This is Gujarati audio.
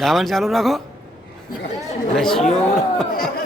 ગાવાનું ચાલુ રાખો. રશિયો